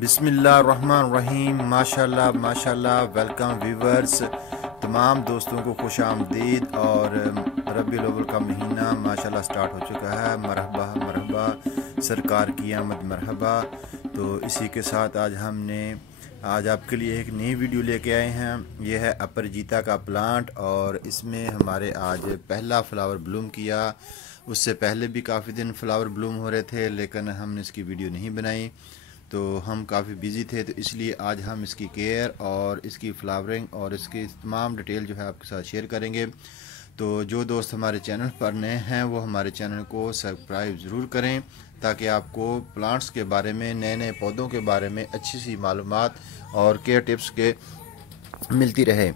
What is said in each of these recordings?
بسم اللہ الرحمن الرحیم۔ ماشاءاللہ ویلکم ویورز، تمام دوستوں کو خوش آمدید۔ اور ربیع الاول کا مہینہ ماشاءاللہ سٹارٹ ہو چکا ہے۔ مرحبا مرحبا، سرکار کی آمد مرحبا۔ تو اسی کے ساتھ آج آپ کے لیے ایک نئی ویڈیو لے کے آئے ہیں۔ یہ ہے اپرجیتا کا پلانٹ، اور اس میں ہمارے آج پہلا فلاور بلوم کیا۔ اس سے پہلے بھی کافی دن فلاور بلوم ہو رہے تھے، لیکن ہم نے اس کی ویڈیو نہیں بنائی، تو ہم کافی بیزی تھے، تو اس لیے آج ہم اس کی کیئر اور اس کی فلاورنگ اور اس کی تمام ڈیٹیل جو ہے آپ کے ساتھ شیئر کریں گے۔ تو جو دوست ہمارے چینل پر نئے ہیں وہ ہمارے چینل کو سبسکرائب ضرور کریں، تاکہ آپ کو پلانٹس کے بارے میں، نئے پودوں کے بارے میں اچھی سی معلومات اور کیئر ٹپس کے ملتی رہے۔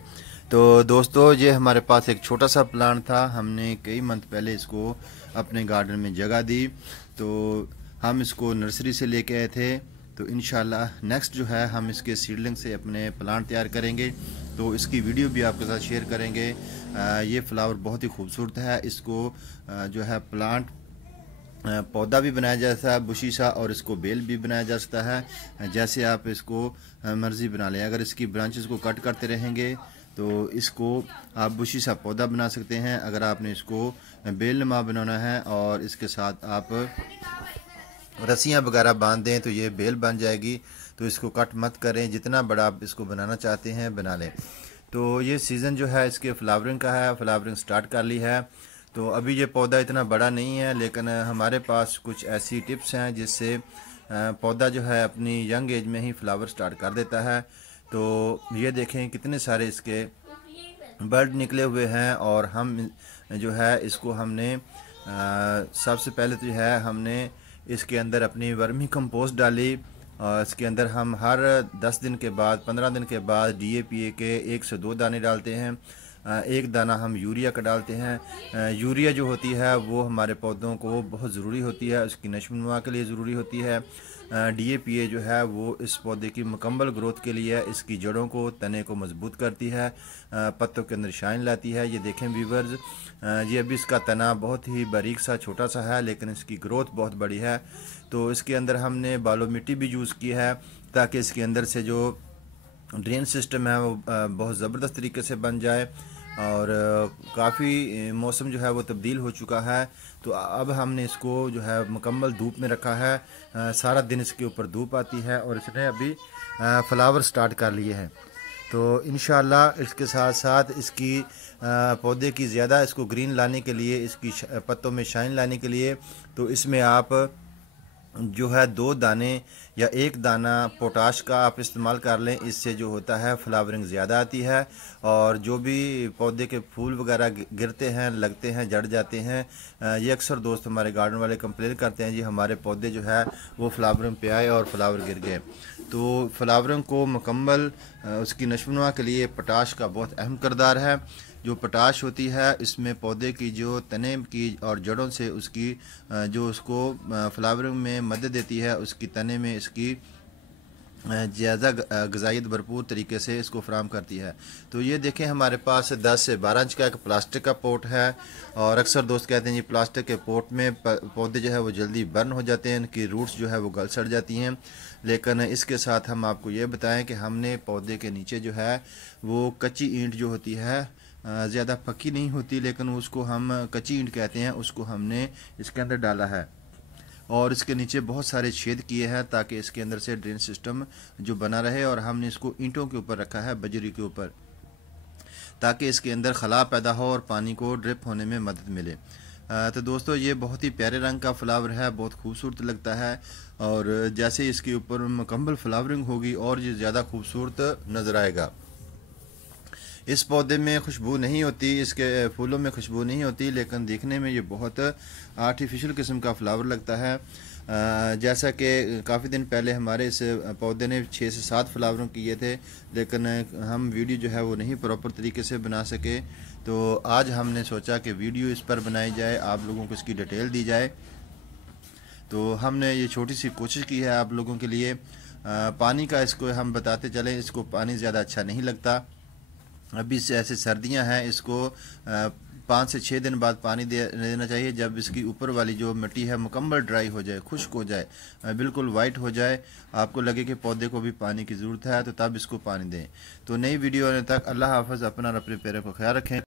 تو دوستو، یہ ہمارے پاس ایک چھوٹا سا پلانٹ تھا، ہم نے کئی منتھ پہلے اس کو اپنے گارڈن میں جگہ دی، تو ہم اس کو نرسری سے لے کے آئے تھے۔ تو انشاءاللہ نیکسٹ جو ہے ہم اس کے سیڈلنگ سے اپنے پلانٹ تیار کریں گے، تو اس کی ویڈیو بھی آپ کے ساتھ شیئر کریں گے۔ یہ فلاور بہت ہی خوبصورت ہے، اس کو جو ہے پلانٹ پودا بھی بنایا جا سکتا ہے بشی سا، اور اس کو بیل بھی بنایا جا سکتا ہے، جیسے آپ اس کو مرضی بنا لیں۔ اگر اس کی برانچز کو کٹ کرتے رہیں گے تو اس کو آپ بشی سا پودا بنا سکتے ہیں۔ اگر آپ نے اس کو بیل نما بنانا ہے اور اس کے ساتھ آپ رسیاں وغیرہ باندھ دیں تو یہ بیل بن جائے گی، تو اس کو کٹ مت کریں، جتنا بڑا آپ اس کو بنانا چاہتے ہیں بنا لیں۔ تو یہ سیزن جو ہے اس کے فلاورنگ کا ہے، فلاورنگ سٹارٹ کر لی ہے۔ تو ابھی یہ پودا اتنا بڑا نہیں ہے، لیکن ہمارے پاس کچھ ایسی ٹپس ہیں جس سے پودا جو ہے اپنی ینگ ایج میں ہی فلاور سٹارٹ کر دیتا ہے۔ تو یہ دیکھیں کتنے سارے اس کے برڈ نکلے ہوئے ہیں، اور ہم جو ہے اس کو ہم نے سب سے پہلے تو جو ہے ہم نے اس کے اندر اپنی ورمی کمپوسٹ ڈالی، اور اس کے اندر ہم ہر 10 دن کے بعد 15 دن کے بعد ڈی اے پی اے کے 1 سے 2 دانے ڈالتے ہیں۔ ایک دانہ ہم یوریا کا ڈالتے ہیں۔ یوریا جو ہوتی ہے وہ ہمارے پودوں کو بہت ضروری ہوتی ہے، اس کی نشو و نما کے لیے ضروری ہوتی ہے۔ ڈی اے پی اے جو ہے وہ اس پودے کی مکمل گروتھ کے لیے اس کی جڑوں کو، تنے کو مضبوط کرتی ہے، پتوں کے اندر شائن لاتی ہے۔ یہ دیکھیں ویورز، یہ ابھی اس کا تنا بہت ہی باریک سا چھوٹا سا ہے، لیکن اس کی گروتھ بہت بڑی ہے۔ تو اس کے اندر ہم نے بالو مٹی بھی یوز کی ہے، تاکہ اس کے اندر سے جو ڈرین سسٹم ہے وہ بہت زبردست طریقے سے بن جائے۔ اور کافی موسم جو ہے وہ تبدیل ہو چکا ہے، تو اب ہم نے اس کو جو ہے مکمل دھوپ میں رکھا ہے، سارا دن اس کے اوپر دھوپ آتی ہے، اور اس نے ابھی فلاور سٹارٹ کر لیے ہیں۔ تو انشاءاللہ اس کے ساتھ ساتھ اس کی پودے کی زیادہ اس کو گرین لانے کے لیے، اس کی پتوں میں شائن لانے کے لیے، تو اس میں آپ جو ہے 2 دانے یا 1 دانہ پوٹاش کا آپ استعمال کر لیں۔ اس سے جو ہوتا ہے فلاورنگ زیادہ آتی ہے، اور جو بھی پودے کے پھول وغیرہ گرتے ہیں، لگتے ہیں، جڑ جاتے ہیں، یہ اکثر دوست ہمارے گارڈن والے کمپلین کرتے ہیں جی ہمارے پودے جو ہے وہ فلاورنگ پہ آئے اور فلاور گر گئے۔ تو فلاورنگ کو مکمل اس کی نشو و نما کے لیے پوٹاش کا بہت اہم کردار ہے۔ جو پوٹاش ہوتی ہے اس میں پودے کی جو تنے کی اور جڑوں سے اس کی جو اس کو فلاورنگ میں مدد دیتی ہے، اس کی تنے میں اس کی زیادہ غذائیت بھرپور طریقے سے اس کو فراہم کرتی ہے۔ تو یہ دیکھیں ہمارے پاس 10 سے 12 انچ کا ایک پلاسٹک کا پوٹ ہے، اور اکثر دوست کہتے ہیں جی پلاسٹک کے پوٹ میں پودے جو ہے وہ جلدی برن ہو جاتے ہیں، ان کی روٹس جو ہے وہ گل سڑ جاتی ہیں۔ لیکن اس کے ساتھ ہم آپ کو یہ بتائیں کہ ہم نے پودے کے نیچے جو ہے وہ کچی اینٹ جو ہوتی ہے، زیادہ پکی نہیں ہوتی لیکن اس کو ہم کچی اینٹ کہتے ہیں، اس کو ہم نے اس کے اندر ڈالا ہے، اور اس کے نیچے بہت سارے چھید کیے ہیں تاکہ اس کے اندر سے ڈرین سسٹم جو بنا رہے، اور ہم نے اس کو اینٹوں کے اوپر رکھا ہے، بجری کے اوپر، تاکہ اس کے اندر خلا پیدا ہو اور پانی کو ڈرپ ہونے میں مدد ملے۔ تو دوستو یہ بہت ہی پیارے رنگ کا فلاور ہے، بہت خوبصورت لگتا ہے، اور جیسے اس کے اوپر مکمل فلاورنگ ہوگی اور یہ زیادہ خوبصورت نظر آئے گا۔ اس پودے میں خوشبو نہیں ہوتی، اس کے پھولوں میں خوشبو نہیں ہوتی، لیکن دیکھنے میں یہ بہت آرٹیفیشل قسم کا فلاور لگتا ہے۔ جیسا کہ کافی دن پہلے ہمارے اس پودے نے 6 سے 7 فلاوروں کیے تھے، لیکن ہم ویڈیو جو ہے وہ نہیں پراپر طریقے سے بنا سکے، تو آج ہم نے سوچا کہ ویڈیو اس پر بنائی جائے، آپ لوگوں کو اس کی ڈیٹیل دی جائے۔ تو ہم نے یہ چھوٹی سی کوشش کی ہے آپ لوگوں کے لیے۔ پانی کا اس کو ہم بتاتے چلیں، اس کو پانی زیادہ اچھا نہیں لگتا، ابھی سے ایسے سردیاں ہیں، اس کو 5 سے 6 دن بعد پانی دینا چاہیے، جب اس کی اوپر والی جو مٹی ہے مکمل ڈرائی ہو جائے، خشک ہو جائے، بالکل وائٹ ہو جائے، آپ کو لگے کہ پودے کو بھی پانی کی ضرورت ہے تو تب اس کو پانی دیں۔ تو نئی ویڈیو آنے تک اللہ حافظ، اپنا اور اپنے پیارے کو خیال رکھیں۔